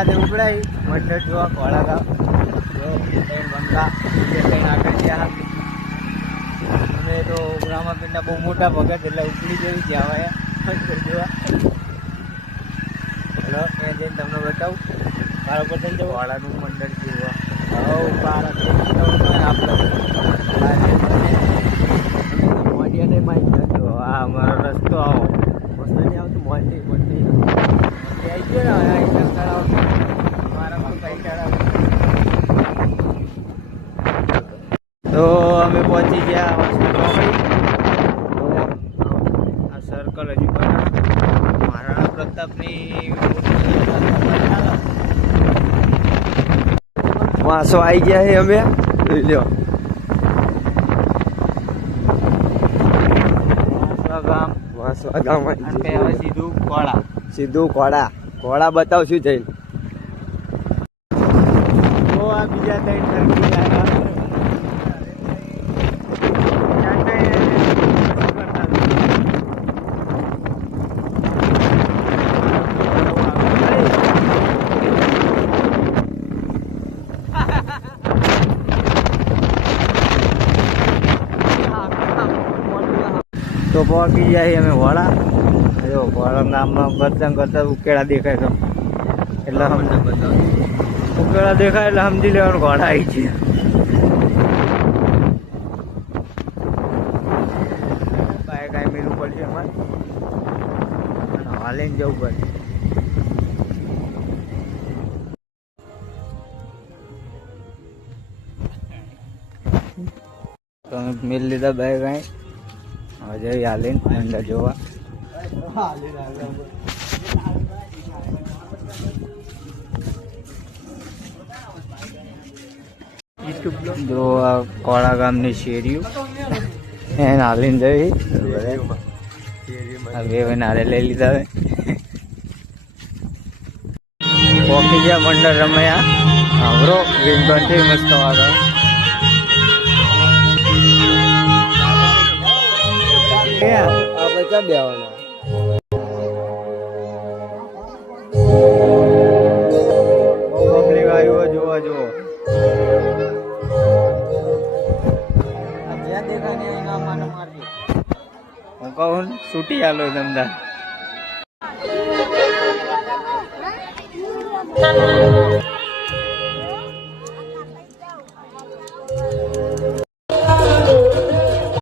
રાતે ઉપડાઈ મંડળ જોવા કોળા ગામ બંગલા કઈ આગળ ગયા અમે તો રામાપીરના બહુ મોટા ભગત એટલે ઉપડી જેવી ગયા હોય મંડળ જોવા. હેલો એ જઈને તમને બતાવું મારા પટેલ જવું વાળાનું મંડળ જોવા. હવે બાળક આપણે મોડિયા માહિતી હતો. હા અમારો રસ્તો આવો મસ્ત નહીં આવતું મોડી મોટી આવી ગયો ને મારા તો અમે પહોંચી ગયા આ સર્કલ હજુ પણ મહારાણા પ્રતાપની વાંસો આવી ગયા છે. અમે લ્યો વાંસવા ગામ સીધું કોળા કોળા બતાવશું જઈને. તો આ બીજા ત્રણ તો પહોંચી જાય અમે વડા. જો વડા ગામમાં કરતા કરતા ઉકેળા દેખાય તો એટલે ઉકેળા દેખાય એટલે સમજી લેવાનું ઘોડા આવી છે. કાંઈ મેળવું પડશે અમારે હાલીને જવું પડે. તો અમે મેળ લીધા બે કાંઈ હવે જઈ હાલીને અંદર જોવા. જો આ કોળા ગામની શેરીઓ એને હાલીને જઈ હવે નારે લઈ લીધા. હવે પોકી ગયા મંડળ રમયા આવરો રિંગટોનથી મસ્ત વાગા. આપણે ક્યાં બેવાના પબ્લિક આવ્યો જોવા જુઓ. જ્યાં દેખાય એના માનો મારજો. હું કહું છૂટી આલો ધંધા.